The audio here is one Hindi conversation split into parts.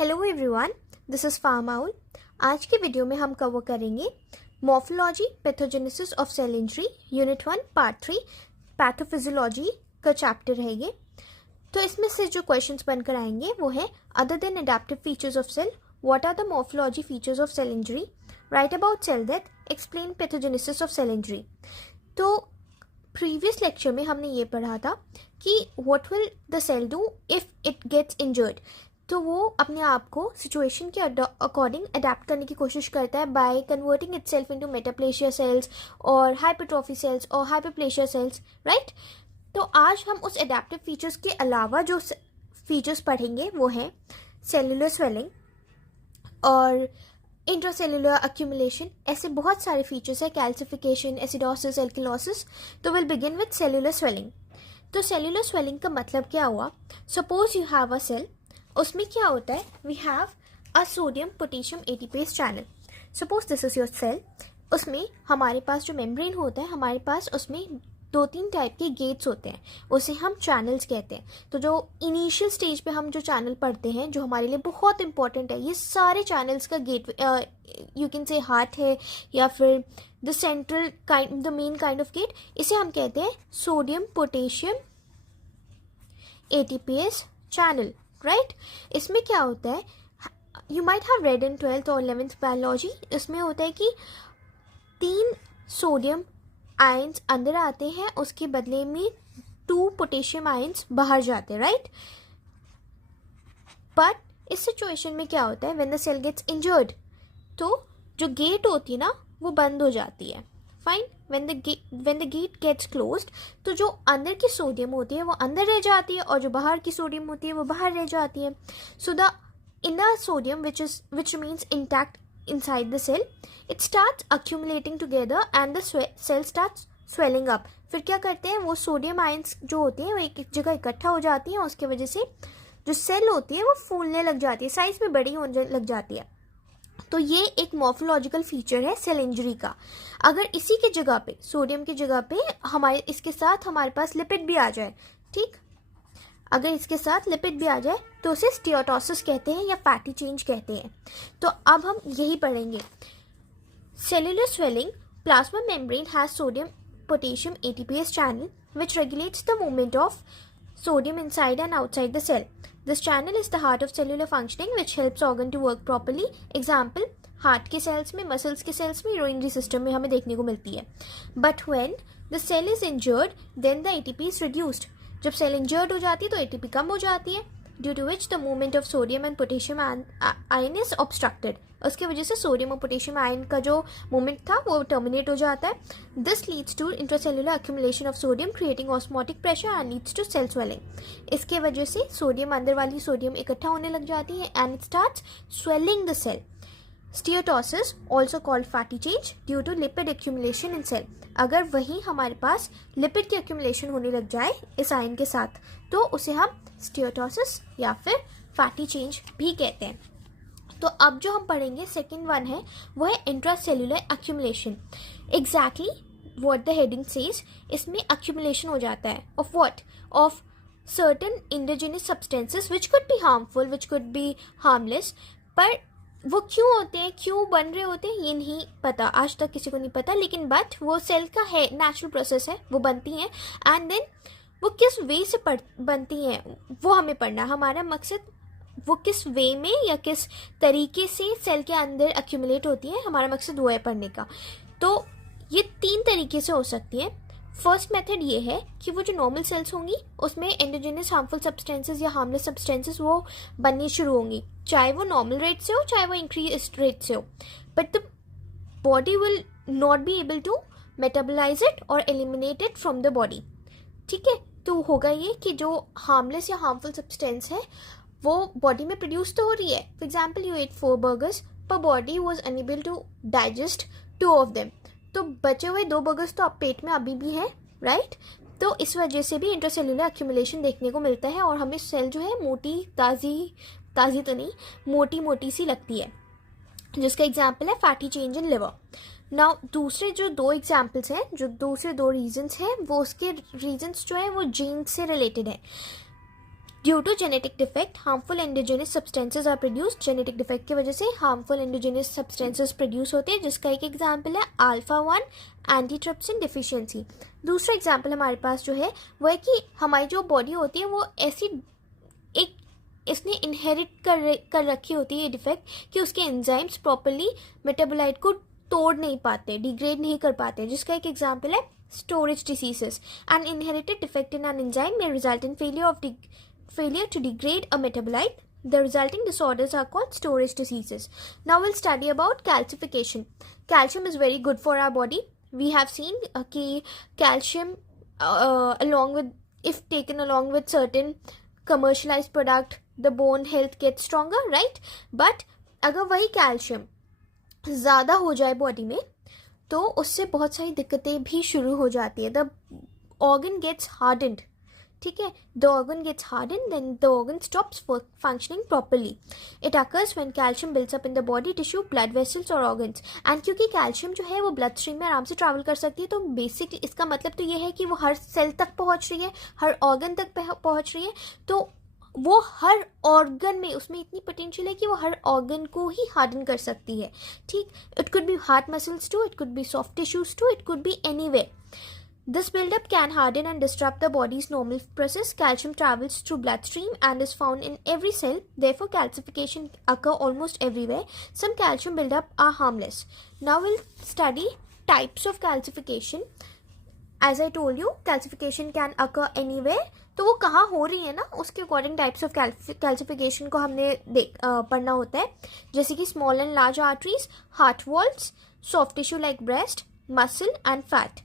Hello everyone, this is Pharmaowl. आज के वीडियो में हम कवर करेंगे morphology pathogenesis of cell injury unit 1 part 3 pathophysiology का चैप्टर है ये। तो इसमें से जो क्वेश्चंस बनकर आएंगे वो है other than adaptive features of cell, what are the morphology features of cell injury, right about cell death, explain pathogenesis of cell injury. तो प्रीवियस लेक्चर में हमने ये पढ़ा था कि what will the cell do if it gets injured. तो वो अपने आप को सिचुएशन के अकॉर्डिंग अडेप्ट करने की कोशिश करता है by converting itself into metaplasia cells और हाइपरट्रॉफी सेल्स और हाइपरप्लेशिया सेल्स, राइट। तो आज हम उस अडेप्टिव फीचर्स के अलावा जो फीचर्स पढ़ेंगे वो है सेलुलर स्वेलिंग और इंट्रासेलुलर अक्यूमुलेशन। ऐसे बहुत सारे फीचर्स है, कैल्सिफिकेशन, एसिडोसिस, एल्किलोसिस। तो will begin with cellular swelling. तो सेलुलर स्वेलिंग का मतलब क्या हुआ? Suppose you have a cell, उसमें क्या होता है, we have a sodium potassium ATPase channel. Suppose this is your cell. उसमें हमारे पास जो मेम्ब्रेन होता है, हमारे पास उसमें 2-3 टाइप के गेट्स होते हैं, उसे हम चैनल्स कहते हैं। तो जो इनिशियल स्टेज पे हम जो चैनल पढ़ते हैं, जो हमारे लिए बहुत इंपॉर्टेंट है, ये सारे चैनल्स का gate you can say heart है या फिर the central kind, the main kind of gate, इसे हम कहते हैं sodium potassium ATPase channel, right. इसमें क्या होता है, you might have read in 12th और 11th बायोलॉजी, इसमें होता है कि 3 सोडियम आयंस अंदर आते हैं, उसके बदले में 2 पोटेशियम आयंस बाहर जाते हैं, राइट। बट इस सिचुएशन में क्या होता है, when the cell gets injured, तो जो गेट होती है ना वो बंद हो जाती है। Fine, when the gate gets closed, तो जो अंदर की सोडियम होती है वो अंदर रह जाती है और जो बाहर की सोडियम होती है वो बाहर रह जाती है। So the inner sodium which remains intact inside the cell, it starts accumulating together and the cell starts swelling up। फिर क्या करते हैं, वो सोडियम आयंस जो होती हैं वो एक जगह इकट्ठा हो जाती हैं, उसके वजह से जो सेल होती है वो फूलने लग जाती है, साइज में बड़ी होने लग जाती है। तो ये एक मॉर्फोलॉजिकल फीचर है सेल इंजरी का। अगर इसी के जगह पे, सोडियम की जगह पे इसके साथ हमारे पास लिपिड भी आ जाए, ठीक, अगर इसके साथ लिपिड भी आ जाए तो उसे स्टीयोटोसिस कहते हैं या फैटी चेंज कहते हैं। तो अब हम यही पढ़ेंगे। Cellular swelling, plasma membrane has sodium potassium ATPase channel which regulates the movement of sodium inside and outside the cell. This channel is the heart of cellular functioning which helps organ to work properly. Example, heart के सेल्स में, मसल्स के सेल्स में, यूरिनरी सिस्टम में हमें देखने को मिलती है। But when the cell is injured then the ATP is reduced. जब सेल इंजर्ड हो जाती है तो एटीपी कम हो जाती है, due to which the movement of sodium and potassium ion is obstructed. उसकी वजह से सोडियम और पोटेशियम आयन का जो मूवमेंट था वो टर्मिनेट हो जाता है। This leads to intracellular accumulation of sodium creating osmotic pressure and leads to cell swelling. इसके वजह से सोडियम, अंदर वाली सोडियम इकट्ठा होने लग जाती है and it starts swelling the cell. Steatosis, also called fatty change, due to lipid accumulation in cell। अगर वहीं हमारे पास लिपिड की accumulation होने लग जाए इस आयन के साथ तो उसे हम steatosis या फिर fatty change भी कहते हैं। तो अब जो हम पढ़ेंगे सेकेंड वन है वो है intracellular accumulation। Exactly what the heading says, इसमें accumulation हो जाता है of what? Of certain endogenous substances which could be harmful, which could be harmless, पर वो क्यों होते हैं, क्यों बन रहे होते हैं, ये नहीं पता, आज तक किसी को नहीं पता। लेकिन बट वो सेल का है, नेचुरल प्रोसेस है, वो बनती हैं। एंड देन वो किस वे से बनती हैं वो हमें पढ़ना। हमारा मकसद वो किस वे में या किस तरीके से सेल के अंदर एक्यूमुलेट होती है, हमारा मकसद वो है पढ़ने का। तो ये 3 तरीके से हो सकती है। फर्स्ट मेथड ये है कि वो जो नॉर्मल सेल्स होंगी उसमें एंडोजेनस हार्मफुल सब्सटेंसेस या हार्मलेस सब्सटेंसेस वो बननी शुरू होंगी, चाहे वो नॉर्मल रेट से हो चाहे वो इंक्रीज रेट से हो, but the body will not be able to metabolise it और eliminate it from the body, ठीक है। तो होगा ये कि जो हार्मलेस या हार्मफुल सब्सटेंस है वो बॉडी में प्रोड्यूस तो हो रही है। For example, you ate 4 burgers पर body was unable to digest 2 of them, तो बचे हुए 2 बर्गर्स तो अब पेट में अभी भी हैं, राइट। तो इस वजह से भी इंट्रासेलुलर एक्यूमुलेशन देखने को मिलता है और हमें सेल जो है मोटी, ताज़ी तो नहीं, मोटी मोटी सी लगती है, जिसका एग्जाम्पल है fatty change in liver. Now दूसरे जो 2 एग्जाम्पल्स हैं, जो दूसरे 2 रीजंस हैं, वो उसके रीजंस जो है वो जीन से रिलेटेड है। Due to genetic defect harmful endogenous substances are produced. Genetic defect की वजह से हार्मफुल एंडोजेनस सब्सटेंसेज प्रोड्यूस होते हैं, जिसका एक एग्जाम्पल है अल्फा-1 एंटीट्रिप्सिन डिफिशियंसी. दूसरा एग्जाम्पल हमारे पास जो है वो है कि हमारी जो बॉडी होती है वो ऐसी एक इसने इनहेरिट कर रखी होती है ये डिफेक्ट कि उसके एंजाइम्स प्रॉपरली मेटाबोलाइट को तोड़ नहीं पाते, डिग्रेड नहीं कर पाते, जिसका एक एग्जाम्पल है storage diseases. An inherited defect in an enzyme may result in failure to degrade a metabolite. The resulting disorders are called storage diseases. Now we'll study about calcification. Calcium is very good for our body. We have seen कि calcium along with, if taken along with certain commercialized product, the bone health gets stronger, right? But अगर वही calcium ज़्यादा हो जाए बॉडी में तो उससे बहुत सारी दिक्कतें भी शुरू हो जाती है. The organ gets hardened. ठीक है, the organ gets hardened, then the organ stops functioning properly. It occurs when calcium builds up in the body tissue, blood vessels और ऑर्गन्स. एंड क्योंकि कैल्शियम जो है वो ब्लड स्ट्रीम में आराम से ट्रैवल कर सकती है, तो बेसिकली इसका मतलब तो ये है कि वो हर सेल तक पहुंच रही है, हर ऑर्गन तक पहुंच रही है. तो वो हर ऑर्गन में, उसमें इतनी पोटेंशियल है कि वो हर ऑर्गन को ही हार्डन कर सकती है. ठीक, it could be heart muscles too, it could be soft tissues too, it could be anywhere. This buildup can harden and disrupt the body's normal process. Calcium travels through bloodstream and is found in every cell. Therefore, calcification occur almost everywhere. Some calcium buildup are harmless. Now we'll study types of calcification. As I told you, calcification can occur anywhere. तो वो कहाँ हो रही है ना, उसके अकॉर्डिंग टाइप्स ऑफ कैल्सिफिकेशन को हमने पढ़ना होता है. जैसे कि small and large arteries, heart walls, soft tissue like breast, muscle and fat.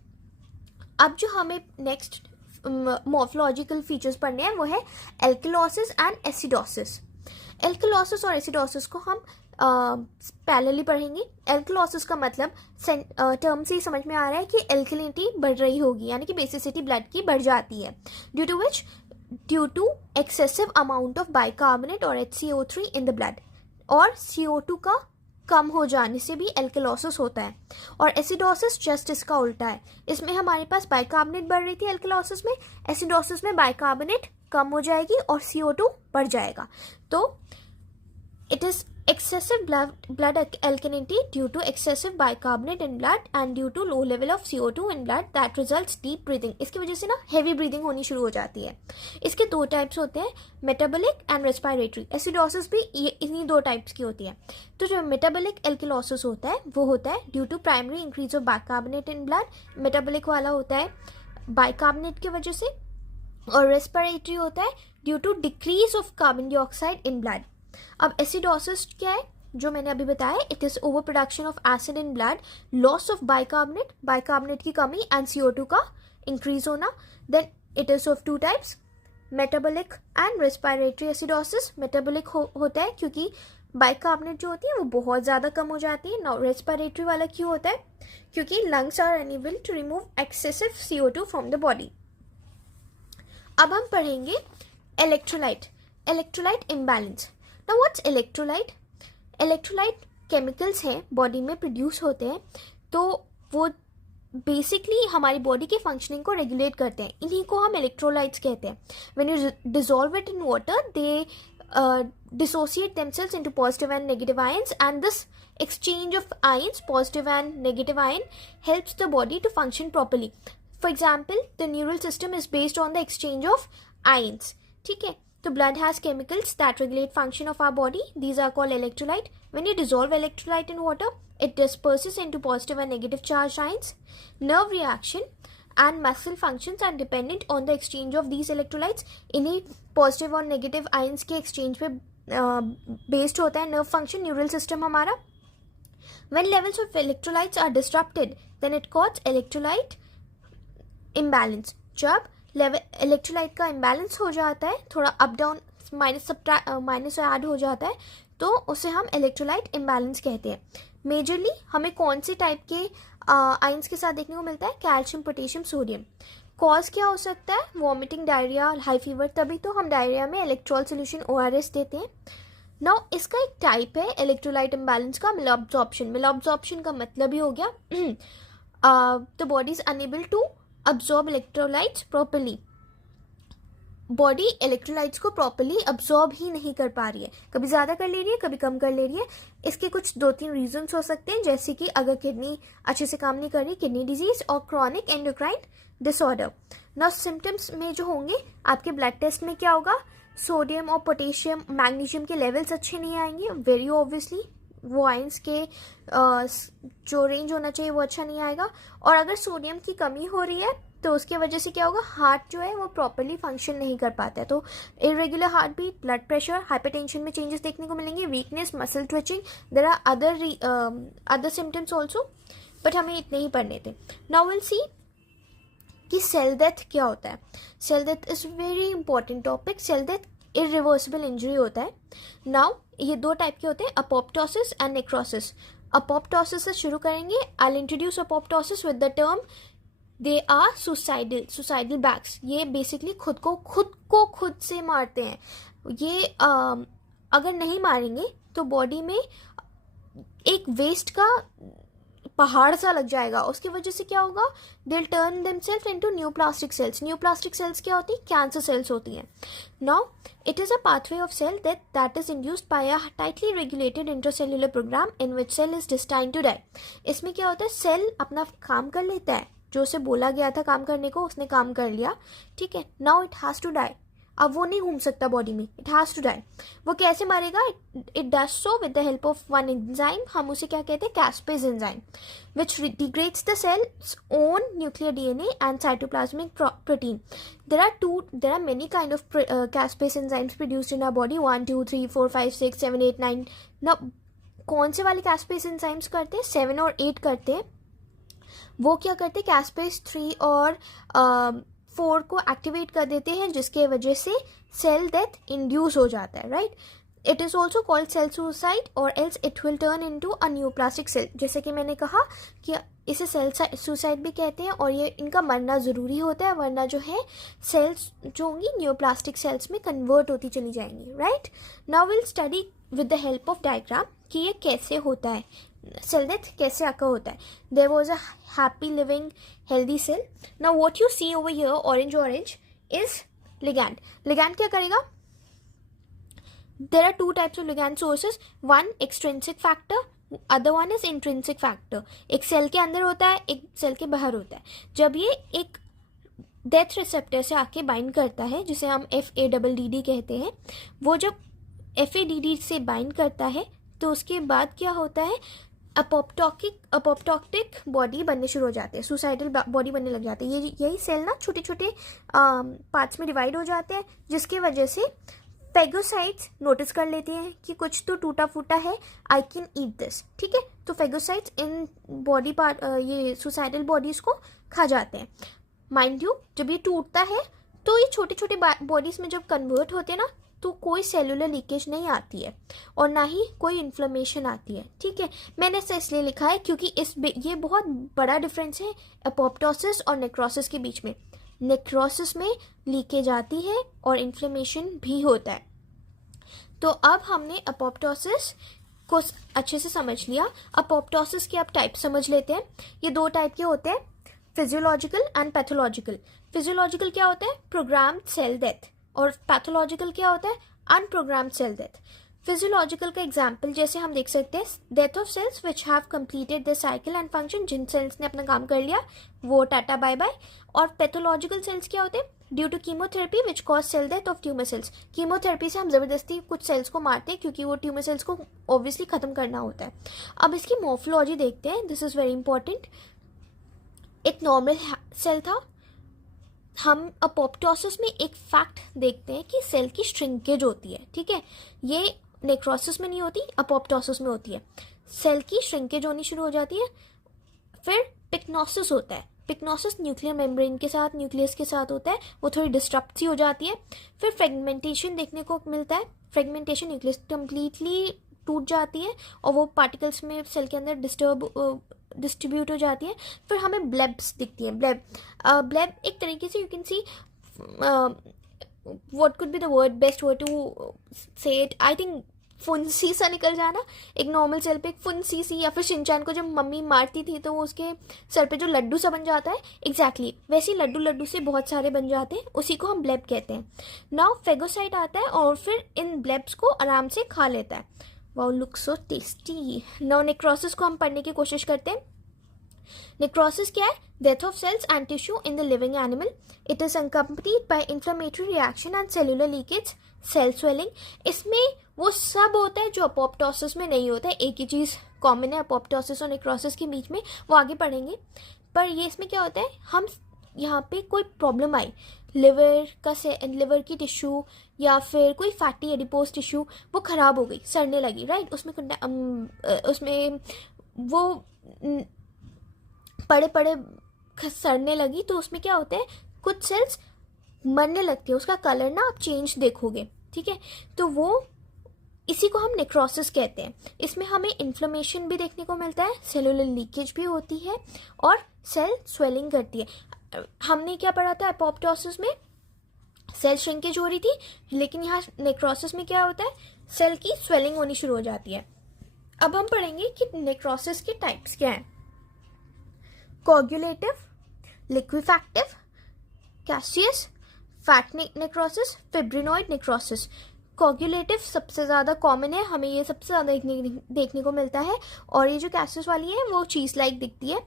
अब जो हमें नेक्स्ट मॉर्फोलॉजिकल फीचर्स पढ़ने हैं वो है एल्किलोसिस एंड एसिडोसिस. एल्किलोसिस और एसिडोसिस को हम पैरेलली पढ़ेंगे. एल्किलोसिस का मतलब टर्म से ही समझ में आ रहा है कि एल्किलिनिटी बढ़ रही होगी, यानी कि बेसिसिटी ब्लड की बढ़ जाती है. Due to excessive amount of bicarbonate और HCO3 इन द ब्लड, और CO2 का कम हो जाने से भी एल्किलोसिस होता है. और एसिडोसिस जस्ट इसका उल्टा है. इसमें हमारे पास बाइकार्बोनेट बढ़ रही थी एल्किलोसिस में, एसिडोसिस में बाइकार्बोनेट कम हो जाएगी और CO2 बढ़ जाएगा. तो it is excessive blood alkalinity due to excessive bicarbonate in blood and due to low level of CO2 in blood that results deep breathing. इसकी वजह से ना heavy breathing होनी शुरू हो जाती है. इसके दो टाइप्स होते हैं, metabolic and respiratory. एसिडोसिस भी इन्हीं दो टाइप्स की होती है. तो जो metabolic alkalosis होता है वो होता है due to primary increase of bicarbonate in blood. metabolic वाला होता है bicarbonate की वजह से, और respiratory होता है due to decrease of carbon dioxide in blood. अब एसिडोसिस क्या है, जो मैंने अभी बताया, it is over production of acid in blood, loss of bicarbonate की कमी एंड CO2 का इंक्रीज होना. Then it is of two types, metabolic and respiratory acidosis. Metabolic होता है क्योंकि बाइकार्बोनेट जो होती है वो बहुत ज़्यादा कम हो जाती है. नाउ रेस्पिरेटरी वाला क्यों होता है, क्योंकि lungs are unable to remove excessive CO2 from the body. अब हम पढ़ेंगे electrolyte imbalance. Now what's electrolyte? Electrolyte chemicals हैं, बॉडी में प्रोड्यूस होते हैं, तो वो बेसिकली हमारी बॉडी के फंक्शनिंग को रेगुलेट करते हैं. इन्हीं को हम इलेक्ट्रोलाइट्स कहते हैं. When you dissolve it in water, they dissociate themselves into positive and negative ions, and this exchange of ions, positive and negative ion, helps the body to function properly. For example, the neural system is based on the exchange of ions. ठीक है, so blood has chemicals that regulate function of our body. These are called electrolyte. When you dissolve electrolyte in water, it disperses into positive and negative charged ions. Nerve reaction and muscle functions are dependent on the exchange of these electrolytes. इन्हीं positive और negative ions के exchange पे based होता है nerve function, neural system हमारा. When levels of electrolytes are disrupted, then it causes electrolyte imbalance. जब इलेक्ट्रोलाइट का इम्बैलेंस हो जाता है, थोड़ा अप डाउन माइनस ऐड हो जाता है, तो उसे हम इलेक्ट्रोलाइट इम्बैलेंस कहते हैं. मेजरली हमें कौन से टाइप के आयंस के साथ देखने को मिलता है, कैल्शियम, पोटेशियम, सोडियम. कॉज क्या हो सकता है, वॉमिटिंग, डायरिया, हाई फीवर. तभी तो हम डायरिया में इलेक्ट्रॉल सोल्यूशन ORS देते हैं. नाउ इसका एक टाइप है इलेक्ट्रोलाइट इम्बैलेंस का, मेलाब्जॉर्प्शन. मेलाब्जॉर्प्शन का मतलब ही हो गया the body is unable to absorb electrolytes properly. Body electrolytes को प्रॉपरली अब्जॉर्ब ही नहीं कर पा रही है, कभी ज़्यादा कर ले रही है, कभी कम कर ले रही है। इसके कुछ 2-3 रीजंस हो सकते हैं, जैसे कि अगर किडनी अच्छे से काम नहीं कर रही, किडनी डिजीज और chronic endocrine disorder. Now symptoms में जो होंगे, आपके ब्लड टेस्ट में क्या होगा, सोडियम और पोटेशियम मैग्नीशियम के लेवल्स अच्छे नहीं आएंगे, वेरी ऑब्वियसली वो आइंस के जो रेंज होना चाहिए वो अच्छा नहीं आएगा। और अगर सोडियम की कमी हो रही है तो उसके वजह से क्या होगा, हार्ट जो है वो प्रॉपरली फंक्शन नहीं कर पाता है। तो irregular heart beat, blood pressure, hypertension में चेंजेस देखने को मिलेंगे, weakness, muscle twitching, there are other symptoms also, but हमें इतने ही पढ़ने थे। नाउ विल सी कि सेल डेथ क्या होता है। Cell death is very important topic. Cell death irreversible injury होता है। नाउ ये 2 टाइप के होते हैं, अपोप्टोसिस एंड नेक्रोसिस। अपोप्टोसिस से शुरू करेंगे। I will introduce apoptosis with the term they are suicidal bags. ये बेसिकली खुद को खुद से मारते हैं। ये अगर नहीं मारेंगे तो बॉडी में एक वेस्ट का पहाड़ सा लग जाएगा। उसकी वजह से क्या होगा, they will turn themselves into neoplastic cells. Neoplastic cells क्या होती है, कैंसर सेल्स होती हैं। Now it is a pathway of cell death that is induced by a tightly regulated intracellular program in which cell is destined to die। इसमें क्या होता है, सेल अपना काम कर लेता है, जो उसे बोला गया था काम करने को उसने काम कर लिया, ठीक है। Now it has to die. अब वो नहीं घूम सकता बॉडी में, इट हैज टू डाई। वो कैसे मारेगा, it does so with the help of one enzyme, हम उसे क्या कहते हैं, caspase enzyme, which degrades the cell's own nuclear DNA and cytoplasmic protein. There are many kind of caspase enzymes produced in our body, 1 2 3 4 5 6 7 8 9। now कौन से वाले caspase enzymes करते हैं, 7 और 8 करते हैं। वो क्या करते हैं, caspase 3 और 4 को एक्टिवेट कर देते हैं, जिसके वजह से सेल डेथ इंड्यूस हो जाता है, right. It is also called cell suicide or else it will turn into a neoplastic cell. जैसे कि मैंने कहा कि इसे सेल सुसाइड भी कहते हैं, और ये इनका मरना ज़रूरी होता है, वरना जो है सेल्स जो होंगी न्यूप्लास्टिक सेल्स में कन्वर्ट होती चली जाएंगी, right. Now will study with the help of diagram कि ये कैसे होता है, सेल डेथ कैसे अकर होता है। There was a happy living healthy cell. Now what you see over here orange is ligand. Ligand क्या करेगा, there are 2 types of ligand sources, one extrinsic factor, other one is intrinsic factor। एक सेल के अंदर होता है, एक सेल के बाहर होता है। जब ये एक डेथ रिसेप्टर से आके बाइंड करता है, जिसे हम FADD कहते हैं, वो जब FADD से बाइंड करता है तो उसके बाद क्या होता है, अपोप्टोटिक बॉडी बनने शुरू हो जाते हैं, सुसाइडल बॉडी बनने लग जाते हैं। यही सेल ना छोटे छोटे पार्ट्स में डिवाइड हो जाते हैं, जिसकी वजह से फेगोसाइट्स नोटिस कर लेते हैं कि कुछ तो टूटा फूटा है, आई कैन ईट दिस, ठीक है। तो फेगोसाइट्स इन बॉडी पार्ट, ये सुसाइडल बॉडीज को खा जाते हैं। माइंड यू, जब ये टूटता है तो ये छोटे छोटे बॉडीज में जब कन्वर्ट होते हैं ना, तो कोई सेलुलर लीकेज नहीं आती है और ना ही कोई इन्फ्लेमेशन आती है, ठीक है। मैंने इसे इसलिए लिखा है क्योंकि ये बहुत बड़ा डिफरेंस है अपोप्टोसिस और नेक्रोसिस के बीच में। नेक्रोसिस में लीकेज आती है और इन्फ्लेमेशन भी होता है। तो अब हमने अपोप्टोसिस को अच्छे से समझ लिया। अपोप्टोसिस के अब टाइप समझ लेते हैं। ये 2 टाइप के होते हैं, फिजियोलॉजिकल एंड पैथोलॉजिकल। फिजियोलॉजिकल क्या होता है, प्रोग्राम्ड सेल डेथ, और पैथोलॉजिकल क्या होता है, अनप्रोग्राम्ड सेल डेथ। फिजियोलॉजिकल का एग्जाम्पल जैसे हम देख सकते हैं, death of cells which have completed the cycle and function, जिन सेल्स ने अपना काम कर लिया वो टाटा बाय बाय। और पैथोलॉजिकल सेल्स क्या होते हैं, due to chemotherapy which cause cell death of tumour cells. Chemotherapy से हम जबरदस्ती कुछ सेल्स को मारते हैं क्योंकि वो ट्यूमर सेल्स को ऑब्वियसली खत्म करना होता है। अब इसकी मॉर्फोलॉजी देखते हैं, दिस इज वेरी इंपॉर्टेंट। एक नॉर्मल सेल था। हम अपोप्टोसिस में एक फैक्ट देखते हैं कि सेल की श्रिंकेज होती है, ठीक है। ये नेक्रोसिस में नहीं होती, अपोप्टोसिस में होती है। सेल की श्रिंकेज होनी शुरू हो जाती है। फिर पिक्नोसिस होता है। पिक्नोसिस न्यूक्लियर मेम्ब्रेन के साथ, न्यूक्लियस के साथ होता है, वो थोड़ी डिस्टर्ब सी हो जाती है। फिर फ्रेगमेंटेशन देखने को मिलता है। फ्रेगमेंटेशन, न्यूक्लियस कंप्लीटली टूट जाती है और वो पार्टिकल्स में सेल के अंदर डिस्ट्रीब्यूट हो जाती है। फिर हमें ब्लेब्स दिखती हैं। ब्लेब एक तरीके से you can see what could be the best word to say it, I think फुंसी सा निकल जाना, एक नॉर्मल सेल पे एक फुंसी सी, या फिर शिनचैन को जब मम्मी मारती थी तो वो उसके सर पे जो लड्डू सा बन जाता है, एग्जैक्टली वैसे ही लड्डू लड्डू से बहुत सारे बन जाते हैं, उसी को हम ब्लेब कहते हैं. नाउ फेगोसाइट आता है और फिर इन ब्लेब्स को आराम से खा लेता है. Wow, look so tasty. Now necrosis को हम पढ़ने की कोशिश करते हैं. नेक्रोसिस क्या है? Death of cells and tissue in the living animal. It is accompanied by inflammatory reaction and cellular leakage, cell swelling. इसमें वो सब होता है जो अपोप्टोसिस में नहीं होता है. एक ही चीज़ कॉमन है अपोप्टोसिस और नेक्रोसिस के बीच में, वो आगे पढ़ेंगे. पर ये इसमें क्या होता है, हम यहाँ पे कोई प्रॉब्लम आई, लिवर की टिश्यू या फिर कोई फैटी एडिपोज टिश्यू वो ख़राब हो गई, सड़ने लगी, राइट. उसमें वो पड़े पड़े सड़ने लगी, तो उसमें क्या होता है, कुछ सेल्स मरने लगती है, उसका कलर ना आप चेंज देखोगे, ठीक है. तो वो इसी को हम नेक्रोसिस कहते हैं. इसमें हमें इन्फ्लेमेशन भी देखने को मिलता है, सेलुलर लीकेज भी होती है और सेल स्वेलिंग करती है. हमने क्या पढ़ा था अपोप्टोसिस में, सेल श्रिंकेज हो रही थी, लेकिन यहाँ नेक्रोसिस में क्या होता है, सेल की स्वेलिंग होनी शुरू हो जाती है. अब हम पढ़ेंगे कि नेक्रोसिस के टाइप्स क्या हैं. Coagulative, liquefactive, caseous, fat necrosis, fibrinoid necrosis. Coagulative सबसे ज़्यादा कॉमन है, हमें ये सबसे ज़्यादा देखने को मिलता है. और ये जो कैसियस वाली है वो चीज़ लाइक दिखती है.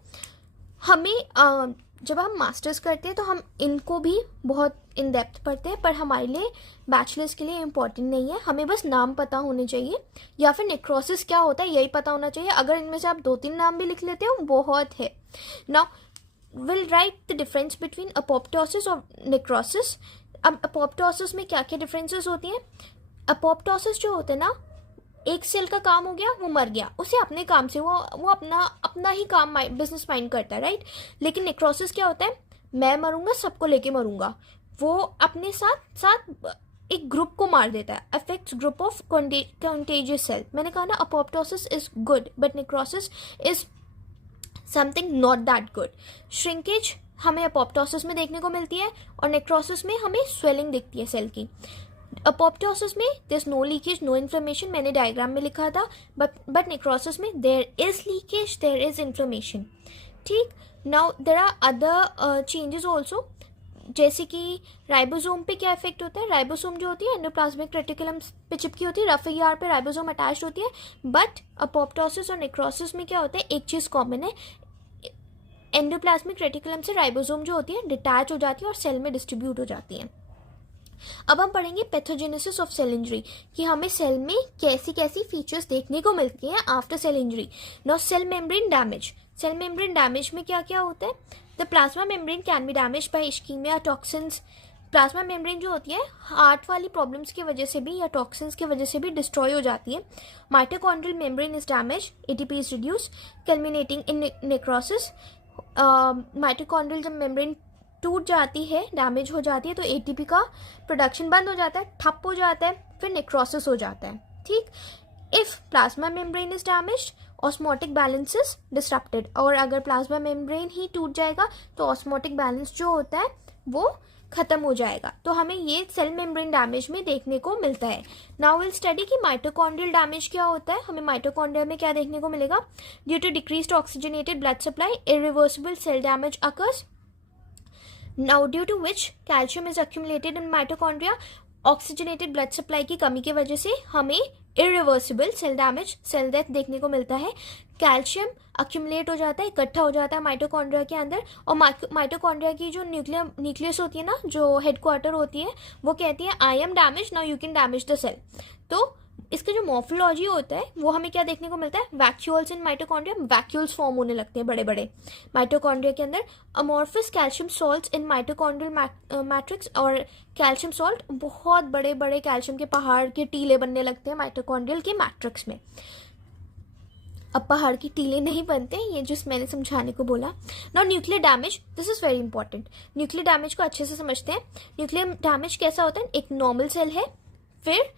हमें जब हम मास्टर्स करते हैं तो हम इनको भी बहुत इन डेप्थ पढ़ते हैं, पर हमारे लिए बैचलर्स के लिए इम्पॉर्टेंट नहीं है. हमें बस नाम पता होने चाहिए, या फिर नेक्रोसिस क्या होता है यही पता होना चाहिए. अगर इनमें से आप 2-3 नाम भी लिख लेते हो बहुत है. Now will write the difference between apoptosis और नेक्रोसिस. अब अपोप्टोसिस में क्या क्या डिफरेंसेस होती हैं. अपोप्टोसिस जो होते हैं ना, एक सेल का काम हो गया, वो मर गया, उसे अपने काम से वो अपना ही काम बिजनेस माइंड करता है, राइट. लेकिन नेक्रोसिस क्या होता है, मैं मरूंगा, सबको लेके मरूंगा. वो अपने साथ साथ एक ग्रुप को मार देता है, affects group of contagious cell. मैंने कहा ना apoptosis is good, but necrosis is something not that good. Shrinkage हमें अपोप्टोसिस में देखने को मिलती है और नेक्रोसिस में हमें स्वेलिंग दिखती है सेल की. अपोप्टोसिस में there is no leakage, no inflammation, मैंने डायग्राम में लिखा था. बट नेक्रोसिस में there is leakage, there is inflammation, ठीक. Now there are other changes also, जैसे कि राइबोसोम पे क्या इफेक्ट होता है. राइबोसोम जो होती है एंडोप्लाज्मिक रेटिकुलम पे चिपकी होती है, रफ ER पे राइबोसोम अटैच होती है. बट अपोप्टोसिस और नेक्रोसिस में क्या होता है, एक चीज़ कॉमन है, एंडोप्लाज्मिक रेटिकुलम से राइबोसोम जो होती है डिटैच हो जाती है और सेल में डिस्ट्रीब्यूट हो जाती है. अब हम पढ़ेंगे पैथोजेनेसिस ऑफ सेल इंजरी, कि हमें सेल में कैसी कैसी फीचर्स देखने को मिलती हैं after cell injury. Now cell membrane damage. Cell membrane damage में क्या क्या होता है. The plasma membrane can be damage by ischaemia, toxins. Plasma membrane जो होती है हार्ट वाली प्रॉब्लम्स की वजह से भी या टॉक्सिन्स की वजह से भी डिस्ट्रॉय हो जाती है. Mitochondrial membrane is damage, ATP is reduce, culminating in necrosis. Mitochondrial जब मेम्ब्रेन टूट जाती है, डैमेज हो जाती है, तो ATP का प्रोडक्शन बंद हो जाता है, ठप हो जाता है, फिर नेक्रोसिस हो जाता है, ठीक. If plasma membrane is damaged, osmotic balance is disrupted. और अगर प्लाज्मा मेम्ब्रेन ही टूट जाएगा तो ऑस्मोटिक बैलेंस जो होता है वो खत्म हो जाएगा. तो हमें ये सेल मेम्ब्रेन डैमेज में देखने को मिलता है. नाउ विल स्टडी कि माइटोकॉन्ड्रियल डैमेज क्या होता है. हमें माइटोकॉन्ड्रिया में क्या देखने को मिलेगा. Due to decreased oxygenated blood supply, irreversible cell damage occurs. Now due to which calcium is accumulated in mitochondria, oxygenated blood supply की कमी की वजह से हमें irreversible cell damage, cell death देखने को मिलता है. कैल्शियम अक्यूमुलेट हो जाता है, इकट्ठा हो जाता है माइटोकॉन्ड्रिया के अंदर. और माइटोकॉन्ड्रिया की जो न्यूक्लियस होती है ना, जो हेडक्वार्टर होती है, वो कहती है I am damage, now you can damage the cell. तो इसका जो मॉर्फोलॉजी होता है वो हमें क्या देखने को मिलता है. Vacuoles in mitochondria, vacuoles form होने लगते हैं बड़े बड़े माइटोकॉन्ड्रिया के अंदर. अमॉर्फस कैल्शियम सॉल्ट्स इन माइटोकॉन्ड्रियल मैट्रिक्स. और कैल्शियम सॉल्ट, बहुत बड़े बड़े कैल्शियम के पहाड़ के टीले बनने लगते हैं माइटोकॉन्ड्रियल के मैट्रिक्स में. अब पहाड़ की टीले नहीं बनते, ये जो मैंने समझाने को बोला. Now nuclear damage, this is very important. Nuclear damage को अच्छे से समझते हैं. न्यूक्लियर डैमेज कैसा होता है. एक नॉर्मल सेल है, फिर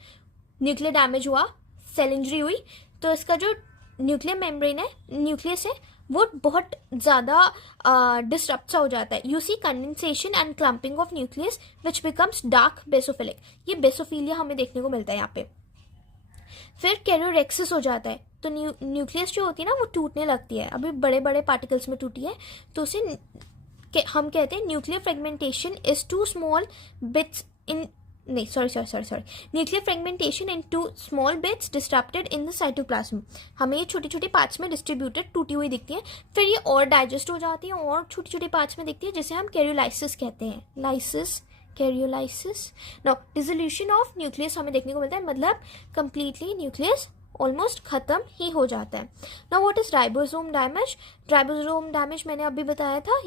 न्यूक्लियर डैमेज हुआ, सेल इंजरी हुई, तो इसका जो न्यूक्लियर मेम्ब्रेन है, न्यूक्लियस है, वो बहुत ज़्यादा डिस्टर्ब सा हो जाता है. You see condensation and clumping of nucleus which becomes dark basophilic. ये बेसोफिलिया हमें देखने को मिलता है यहाँ पे. फिर कैरियोरेक्सिस हो जाता है, तो न्यूक्लियस जो होती है ना वो टूटने लगती है, अभी बड़े बड़े पार्टिकल्स में टूटी है, तो उसे हम कहते हैं nuclear fragmentation is to small bits in नहीं sorry nuclear fragmentation into small bits disrupted in the cytoplasm. हमें ये छोटे छोटे पार्ट्स में डिस्ट्रीब्यूटेड टूटी हुई दिखती है, फिर ये और डाइजेस्ट हो जाती है और छोटे छोटे पार्ट्स में दिखती है, जिसे हम कैरियोलाइसिस कहते हैं। Lysis, karyolysis. Now dissolution of nucleus हमें देखने को मिलता है, मतलब कंप्लीटली न्यूक्लियस ऑलमोस्ट खत्म ही हो जाता है। Now what is ribosome damage? Ribosome damage मैंने अभी बताया था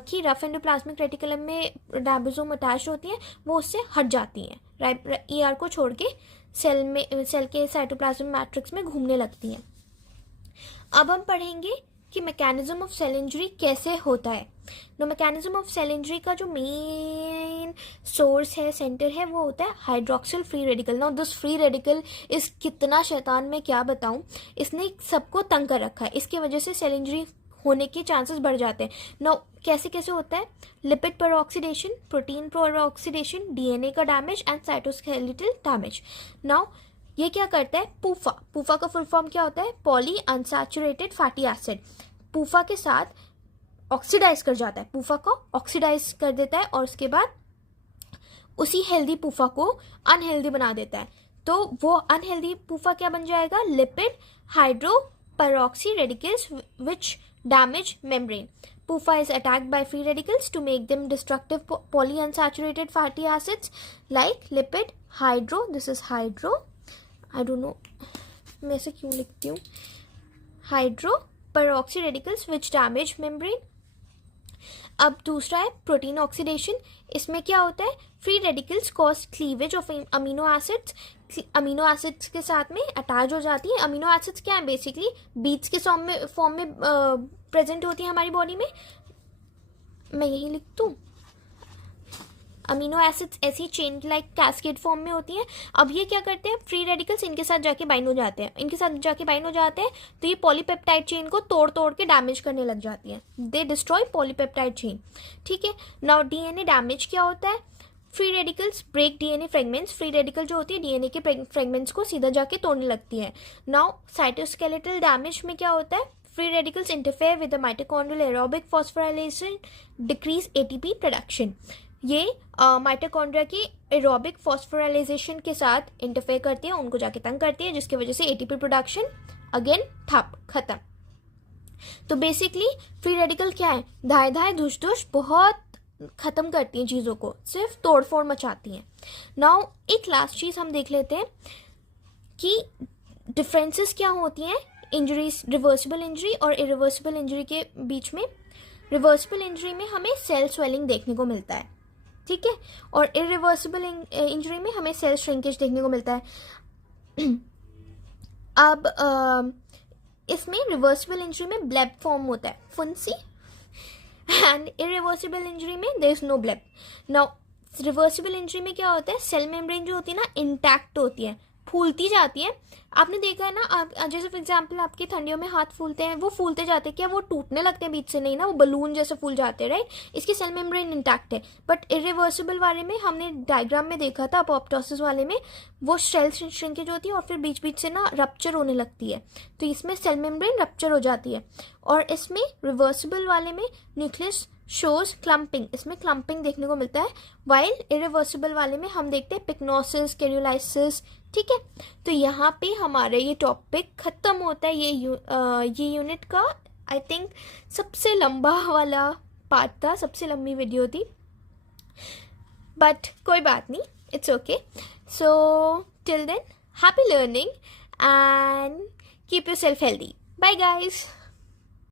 कि रफ एंडोप्लाज्मिक रेटिकुलम में राइबोसोम अटैच होती हैं, वो उससे हट जाती हैं, ईआर को छोड़ के सेल के साइटोप्लाज्म मैट्रिक्स में घूमने लगती हैं। अब हम पढ़ेंगे कि मैकेनिज्म ऑफ सेल इंजरी कैसे होता है। No mechanism of cell injury का जो मेन सोर्स है, सेंटर है, वो होता है hydroxyl free radical. Now this free radical इस कितना शैतान मैं क्या बताऊं, इसने सबको तंग कर रखा है, इसकी वजह से सेल इंजरी होने के चांसेस बढ़ जाते हैं। नाउ कैसे कैसे होता है? लिपिड पर ऑक्सीडेशन, प्रोटीन पर ऑक्सीडेशन, डीएनए का damage and cytoskeletal damage. Now ये क्या करता है? पूफा का फुल फॉर्म क्या होता है? Poly unsaturated fatty acid. PUFA के साथ ऑक्सीडाइज कर जाता है, पूफा को ऑक्सीडाइज कर देता है और उसके बाद उसी हेल्दी पूफा को अनहेल्दी बना देता है। तो वो अनहेल्दी पूफा क्या बन जाएगा? Lipid hydro peroxy radicals which damage membrane. Pufa is attacked by free radicals to make them destructive polyunsaturated fatty acids like lipid hydro. This is hydro. I don't know मैं ऐसे क्यों लिखती हूँ? हाइड्रो पेरोक्सी रेडिकल्स विच डैमेज मेम्ब्रेन। अब दूसरा है प्रोटीन ऑक्सीडेशन। इसमें क्या होता है? Free radicals cause cleavage of amino acids. Amino acids के साथ में अटैच हो जाती है। अमीनो एसिड्स क्या है? बेसिकली बीट्स के फॉर्म में प्रेजेंट होती है हमारी बॉडी में। मैं यही लिख दूँ, अमीनो एसिड्स ऐसी चेन लाइक कैस्केड फॉर्म में होती हैं। अब ये क्या करते हैं? फ्री रेडिकल्स इनके साथ जाके बाइंड हो जाते हैं, तो ये पॉलीपेप्टाइड चेन को तोड़ तोड़ के डैमेज करने लग जाती हैं। They destroy polypeptide chain. ठीक है। नाउ डीएनए डैमेज क्या होता है? Free radicals break DNA fragments. Free radical जो होती है डीएनए के फ्रेगमेंट्स को सीधा जाके तोड़ने लगती है। नाउ साइटोस्केलेटल डैमेज में क्या होता है? Free radicals interfere with the mitochondrial aerobic phosphorylation, decrease ATP production. ये माइटोकॉन्ड्रिया की एरोबिक फॉस्फोराइलेशन के साथ इंटरफेयर करती है, उनको जाके तंग करती है, जिसकी वजह से एटीपी प्रोडक्शन अगेन खत्म। तो बेसिकली फ्री रेडिकल क्या है? धाए धाए धुश धुश बहुत खत्म करती हैं चीज़ों को, सिर्फ तोड़ फोड़ मचाती हैं। नाउ एक लास्ट चीज़ हम देख लेते हैं कि डिफरेंसेस क्या होती हैं इंजरीज, रिवर्सिबल इंजरी और इरिवर्सिबल इंजरी के बीच में। रिवर्सिबल इंजरी में हमें सेल स्वेलिंग देखने को मिलता है, ठीक है, और इरिवर्सिबल इंजरी में हमें सेल श्रिंकेज देखने को मिलता है। अब इसमें रिवर्सिबल इंजरी में ब्लेब फॉर्म होता है, फुंसी, एंड इरिवर्सिबल इंजरी में there is no bleb. Now reversible injury में क्या होता है? सेल मेम्ब्रेन जो होती है ना इंटैक्ट होती है, फूलती जाती है। आपने देखा है ना, आप जैसे फॉर एग्जांपल आपकी ठंडियों में हाथ फूलते हैं, वो फूलते जाते हैं, क्या वो टूटने लगते हैं बीच से? नहीं ना, वो बलून जैसे फूल जाते हैं, राइट? इसकी सेल मेम्ब्रेन इंटैक्ट है। बट इरिवर्सिबल वाले में हमने डायग्राम में देखा था, अपोप्टोसिस वाले में वो सेल श्रिंकेज होती है और फिर बीच बीच से ना रप्चर होने लगती है, तो इसमें सेल मेम्ब्रेन रप्चर हो जाती है। और इसमें रिवर्सिबल वाले में न्यूक्लियस शोज क्लम्पिंग, इसमें क्लम्पिंग देखने को मिलता है, वाइल इरिवर्सिबल वाले में हम देखते हैं पिक्नोसिस, कैरियोलाइसिस। ठीक है, तो यहाँ पे हमारा ये टॉपिक खत्म होता है। ये यूनिट का आई थिंक सबसे लंबा वाला पार्ट था, सबसे लंबी वीडियो थी, बट कोई बात नहीं, it's okay. So till then happy learning and keep your self healthy. Bye guys.